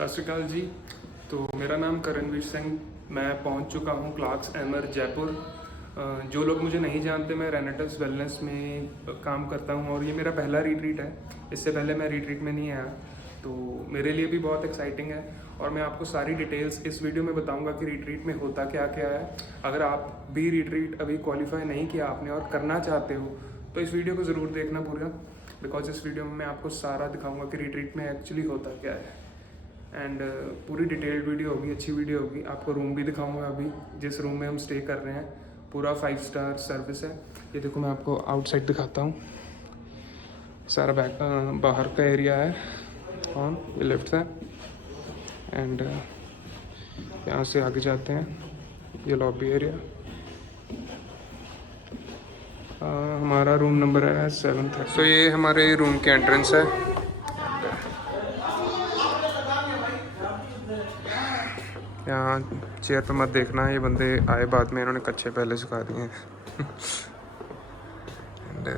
सत श्री अकाल जी। तो मेरा नाम करणवीर सिंह, मैं पहुंच चुका हूं क्लार्क्स एमर जयपुर। जो लोग मुझे नहीं जानते, मैं रेनेटस वेलनेस में काम करता हूं और ये मेरा पहला रिट्रीट है। इससे पहले मैं रिट्रीट में नहीं आया, तो मेरे लिए भी बहुत एक्साइटिंग है और मैं आपको सारी डिटेल्स इस वीडियो में बताऊंगा कि रिट्रीट में होता क्या क्या है। अगर आप भी रिट्रीट अभी क्वालिफाई नहीं किया आपने और करना चाहते हो तो इस वीडियो को ज़रूर देखना पूरा, बिकॉज इस वीडियो में मैं आपको सारा दिखाऊंगा कि रिट्रीट में एक्चुअली होता क्या है। एंड पूरी डिटेल्ड वीडियो होगी, अच्छी वीडियो होगी। आपको रूम भी दिखाऊंगा अभी जिस रूम में हम स्टे कर रहे हैं। पूरा 5 स्टार सर्विस है। ये देखो, मैं आपको आउटसाइड दिखाता हूँ। सारा बाहर का एरिया है ऑन, ये लेफ्ट है। एंड यहाँ से आगे जाते हैं, ये लॉबी एरिया। हमारा रूम नंबर है 730। तो ये हमारे रूम के एंट्रेंस है। यहाँ चेयर पे मत देखना, ये बंदे आए बाद में, इन्होंने कच्चे पहले सिखा दिए हैं। एंड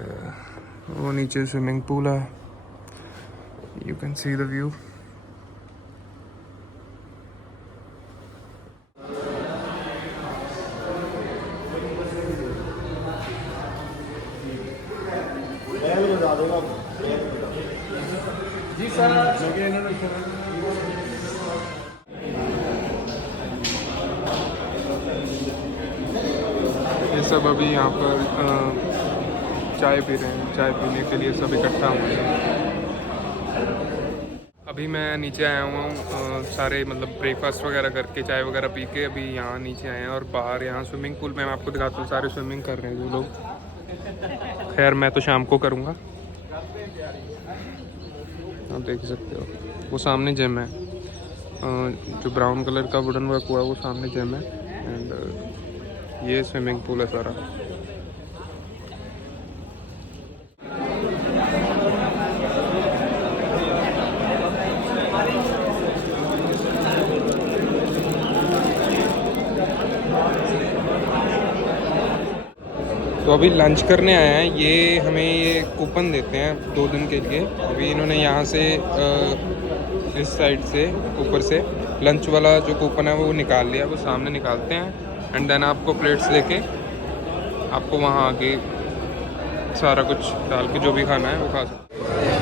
वो नीचे स्विमिंग पूल है, you can see the view. जी सर, ये सब अभी यहाँ पर चाय पी रहे हैं। चाय पीने के लिए सब इकट्ठा हुए हैं। अभी मैं नीचे आया हुआ हूँ, सारे मतलब ब्रेकफास्ट वगैरह करके, चाय वगैरह पी के अभी यहाँ नीचे आए हैं। और बाहर यहाँ स्विमिंग पूल में मैं आपको दिखाता हूँ, सारे स्विमिंग कर रहे हैं जो लोग। खैर मैं तो शाम को करूँगा, आप देख सकते हो। वो सामने जिम है, जो ब्राउन कलर का वुडन वर्क हुआ है वो सामने जिम है। एंड ये स्विमिंग पूल है सारा। तो अभी लंच करने आए हैं। ये हमें ये कूपन देते हैं 2 दिन के लिए। अभी इन्होंने यहाँ से इस साइड से ऊपर से लंच वाला जो कूपन है वो निकाल लिया। वो सामने निकालते हैं एंड देन आपको प्लेट्स लेके आपको वहाँ आगे सारा कुछ डाल के जो भी खाना है वो खा सकते हैं।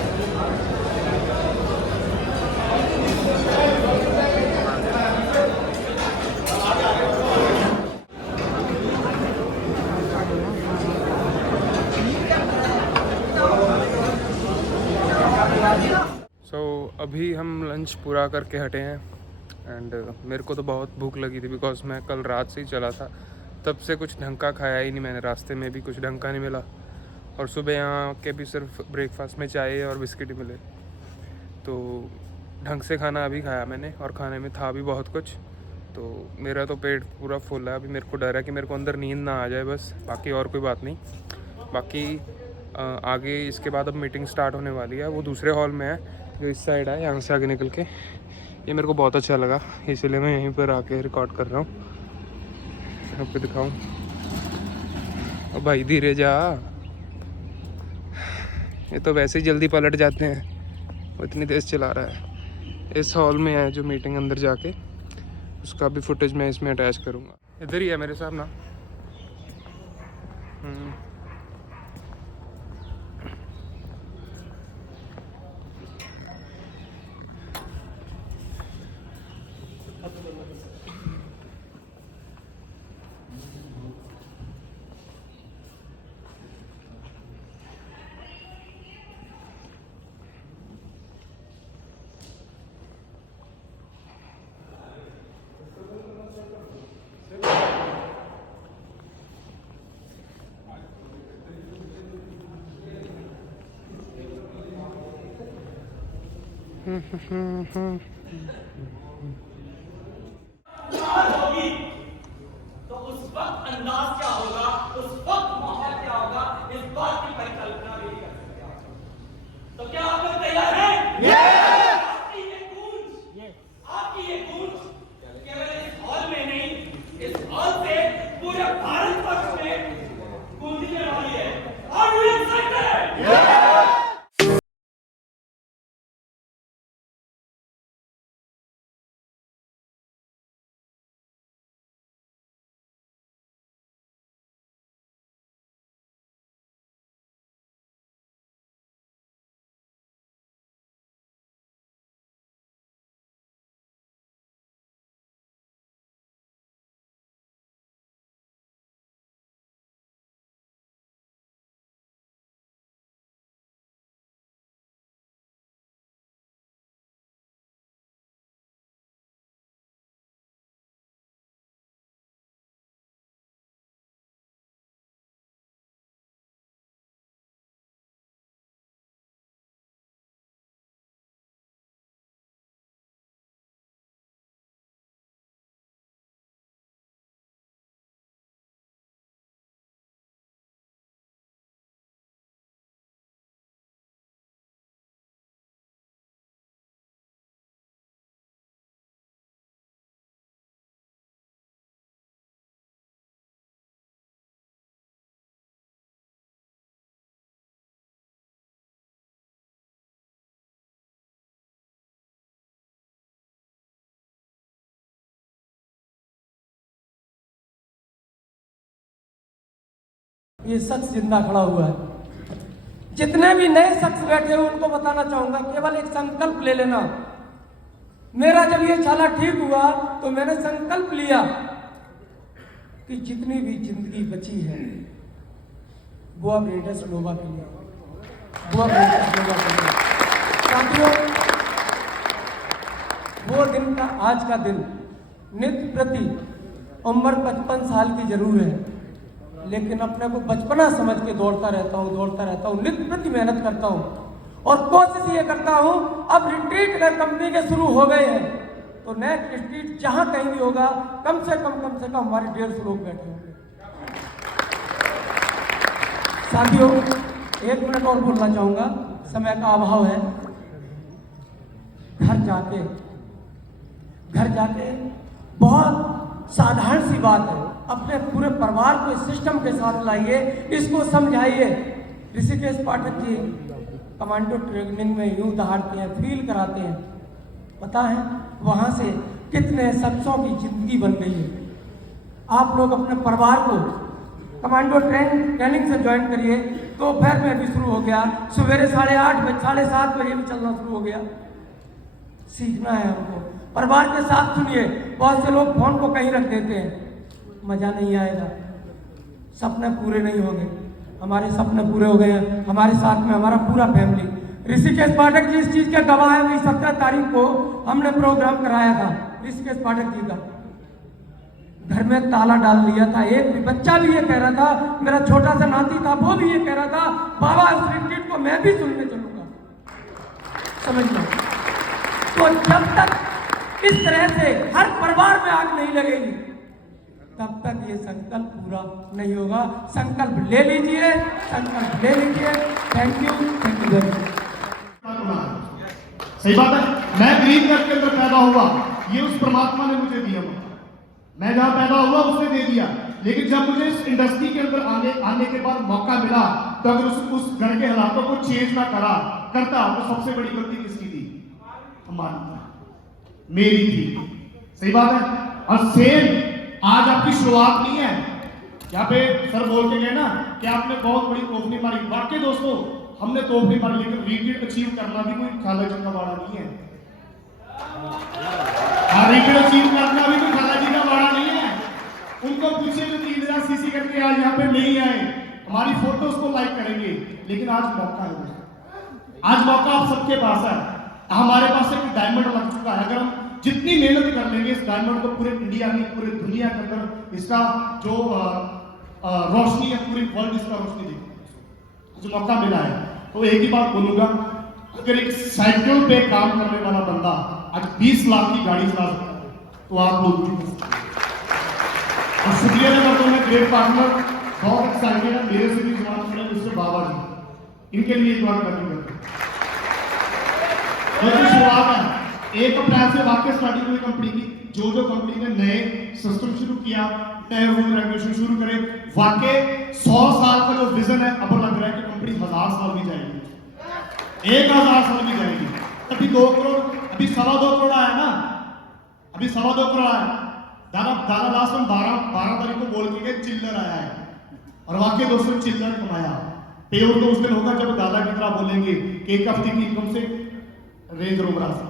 अभी हम लंच पूरा करके हटे हैं। एंड मेरे को तो बहुत भूख लगी थी, बिकॉज मैं कल रात से ही चला था, तब से कुछ ढंग का खाया ही नहीं मैंने। रास्ते में भी कुछ ढंग का नहीं मिला और सुबह यहाँ के भी सिर्फ ब्रेकफास्ट में चाय और बिस्किट ही मिले। तो ढंग से खाना अभी खाया मैंने, और खाने में था भी बहुत कुछ। तो मेरा तो पेट पूरा फुल है। अभी मेरे को डर है कि मेरे को अंदर नींद ना आ जाए, बस। बाकी और कोई बात नहीं। बाकी आगे इसके बाद अब मीटिंग स्टार्ट होने वाली है, वो दूसरे हॉल में है जो इस साइड है, यहाँ से आगे निकल के। ये मेरे को बहुत अच्छा लगा, इसलिए मैं यहीं पर आके रिकॉर्ड कर रहा हूँ। आपको दिखाऊँ। अब भाई धीरे जा, ये तो वैसे ही जल्दी पलट जाते हैं, वो इतनी तेज़ चला रहा है। इस हॉल में है जो मीटिंग, अंदर जाके उसका भी फुटेज मैं इसमें अटैच करूँगा। इधर ही है मेरे साथ ना। तो उस वक्त अंदाज क्या होगा, उस वक्त माहौल क्या होगा, इस बात की परिकल्पना भी नहीं कर सकते आप। तो क्या आप लोग तैयार हैं? आपकी ये गूंज, आपकी ये गूंज केवल इस हॉल में नहीं, इस हॉल से पूरे भारतवर्ष में गूंजने वाली है। Are you excited? ये शख्स जिंदा खड़ा हुआ है। जितने भी नए शख्स बैठे हुए उनको बताना चाहूंगा, केवल एक संकल्प ले लेना। मेरा जब ये छाला ठीक हुआ तो मैंने संकल्प लिया कि जितनी भी जिंदगी बची है वो अब रेडर्स नोवा के लिए, वो अब रेडर्स नोवा के लिए। साथियों, वो दिन का आज का दिन नित्य प्रति उम्र 55 साल की जरूर है, लेकिन अपने को बचपना समझ के दौड़ता रहता हूँ, नित्य प्रति मेहनत करता हूँ और कोशिश ये करता हूँ। अब रिट्रीट अगर कंपनी के शुरू हो गए हैं तो नेक्स्ट रिट्रीट जहाँ कहीं भी होगा कम से कम हमारे 150 लोग बैठे होंगे। साथियों, 1 मिनट और बोलना चाहूँगा, समय का अभाव है। घर जाके बहुत साधारण सी बात है, अपने पूरे परिवार को इस सिस्टम के साथ लाइए, इसको समझाइए। ऋषिकेश पाठक जी कमांडो ट्रेनिंग में यूं दहाड़ते हैं, फील कराते हैं, पता है वहाँ से कितने शख्सों की जिंदगी बन गई है। आप लोग अपने परिवार को कमांडो ट्रेनिंग से ज्वाइन करिए। दोपहर में भी शुरू हो गया, सवेरे 8:30 बजे 7:30 बजे भी चलना शुरू हो गया। सीखना है हमको, परिवार के साथ सुनिए। बहुत से लोग फोन को कहीं रख देते हैं, मजा नहीं आएगा, सपने पूरे नहीं होंगे। हमारे सपने पूरे हो गए हैं, हमारे साथ में हमारा पूरा फैमिली। ऋषिकेश पाठक जी इस चीज के गवाह है। वही 17 तारीख को हमने प्रोग्राम कराया था ऋषिकेश पाठक जी का। घर में ताला डाल लिया था, एक भी बच्चा भी ये कह रहा था, मेरा छोटा सा नाती था वो भी ये कह रहा था, बाबा उस रिट्रीट को मैं भी सुनने चलूंगा। समझ लो, तो जब तक इस तरह से हर परिवार में आग नहीं लगेगी तब तक ये संकल्प पूरा नहीं होगा। संकल्प ले लीजिए, संकल्प ले लीजिए। Thank you very much. सही बात है, मैं ग्रीन घर के अंदर पैदा हुआ, ये उस परमात्मा ने मुझे दिया। मैं जहां पैदा हुआ उसने दे दिया, लेकिन जब मुझे इस इंडस्ट्री के अंदर आने के बाद मौका मिला तो अगर उस घर के हालातों को चेंज ना करता तो सबसे बड़ी गलती किसकी थी? हमारी, मेरी थी। सही बात है। और सेम आज आपकी शुरुआत नहीं है। यहाँ पे सर बोल के गए ना कि आपने बहुत बड़ी तोप नहीं मारी। वाकई दोस्तों, हमने तोप नहीं मारी, लेकिन रिट्रीट अचीव करना भी कोई खाला जी का वाड़ा नहीं है। रिट्रीट अचीव करना भी कोई खाला जी का वाड़ा नहीं है। उनको पूछे जो 3000 सीसी करके आज यहाँ पे नहीं आए, हमारी फोटोज को लाइक करेंगे, लेकिन आज मौका है दोस्तों, आज मौका आप सबके पास है। हमारे पास एक डायमंड लग चुका है। अगर हम जितनी मेहनत कर लेंगे इस डायमंड को पूरे इंडिया में, पूरे दुनिया के अंदर इसका जो रोशनी है, पूरी वर्ल्ड इसका रोशनी देखेगी। जो मौका मिला है तो एक ही बात बोलूंगा, अगर एक साइकिल पे काम करने वाला बंदा आज 20 लाख की गाड़ी चला सकता है तो आप लोग भी कर सकते हैं। और शुक्रिया अदा करता हूं ग्रेट पार्टनर, बहुत एक्साइटेड है, मेरे से भी जवान खड़े मिस्टर बाबा जी, इनके लिए बात करनी करते हैं। शुरुआत है 1 अप्रैल से वाकई स्टार्टिंग हुई कंपनी की। जो कंपनी ने नए सिस्टम शुरू किया, नए रूल रेगुलेशन शुरू करे, वाकई 100 साल का जो विजन है, अब लग रहा है कि कंपनी 1000 साल भी जाएगी, 1000 साल भी जाएगी। अभी 2 करोड़, अभी 2.25 करोड़ आया ना, अभी 2.25 करोड़ आया। दादा दास हम 12 तारीख को बोल के गए चिल्लर आया है, और वाकई दोस्तों चिल्लर कमाया। पेयोर तो उस दिन होगा जब दादा की तरह बोलेंगे कि 1 हफ्ते की इनकम से रेंज रोवर आ सकती।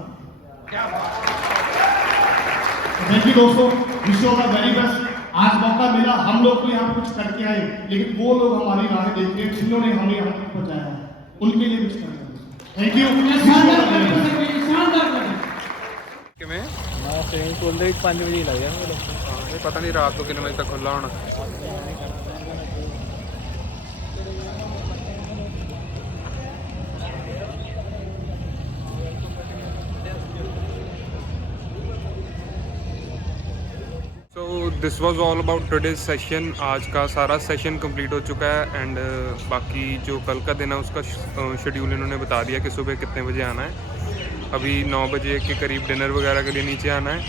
थैंक यू दोस्तों, wish you all the very best. आज मौका मिला, हम लोग तो यहाँ पे कुछ करके आए, लेकिन वो लोग हमारी राहें देख रहे हैं जिन्होंने हमें यहाँ तक पहुंचाया है, उनके लिए कुछ करना है। Thank you. किवें मैं स्विमिंग पूल ਦੇ 5 ਵਜੇ ਲੱਗ ਗਿਆ ਮੈਨੂੰ। ਇਹ ਪਤਾ ਨਹੀਂ ਰਾਤ ਤੋਂ ਕਿੰਨੇ ਵਜੇ ਤੱਕ ਖੁੱਲਾ ਹੋਣਾ। So this was all about today's session. आज का सारा सेशन कंप्लीट हो चुका है एंड बाकी जो कल का दिन है उसका शेड्यूल इन्होंने बता दिया कि सुबह कितने बजे आना है। अभी 9 बजे के करीब डिनर वगैरह के लिए नीचे आना है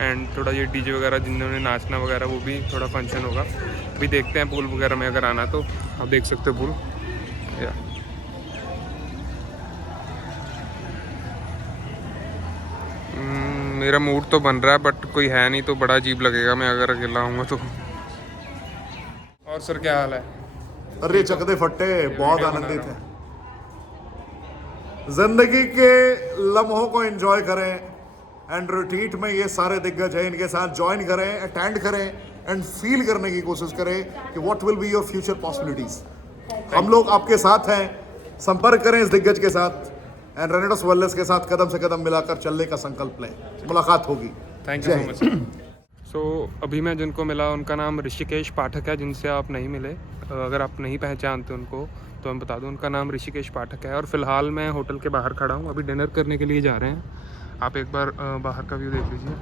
एंड थोड़ा ये डीजे वगैरह जिन्होंने नाचना वगैरह वो भी थोड़ा फंक्शन होगा। अभी देखते हैं पूल वगैरह में अगर आना तो आप देख सकते हो पूल। या मेरा मूड तो बन रहा है बट कोई है नहीं तो बड़ा अजीब लगेगा मैं अगर अकेला आऊँगा तो। और सर क्या हाल है? अरे चकदे फट्टे, बहुत आनंदित है। जिंदगी के लम्हों को एंजॉय करें एंड रिट्रीट में ये सारे दिग्गज हैं, इनके साथ ज्वाइन करें, अटेंड करें एंड फील करने की कोशिश करें कि what will be your future possibilities. हम लोग आपके साथ हैं, संपर्क करें इस दिग्गज के साथ एंड रेनेटस वेलनेस के साथ कदम से कदम मिलाकर चलने का संकल्प लें। मुलाकात होगी। Thank you so much. So अभी मैं जिनको मिला उनका नाम ऋषिकेश पाठक है, जिनसे आप नहीं मिले। अगर आप नहीं पहचानते उनको तो मैं बता दूं, उनका नाम ऋषिकेश पाठक है। और फिलहाल मैं होटल के बाहर खड़ा हूँ, अभी डिनर करने के लिए जा रहे हैं। आप एक बार बाहर का व्यू देख लीजिए,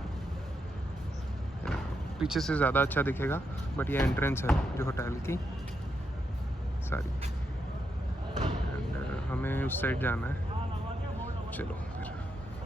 पीछे से ज़्यादा अच्छा दिखेगा, बट ये एंट्रेंस है जो होटल की सारी, एंड हमें उस साइड जाना है। चलो फिर।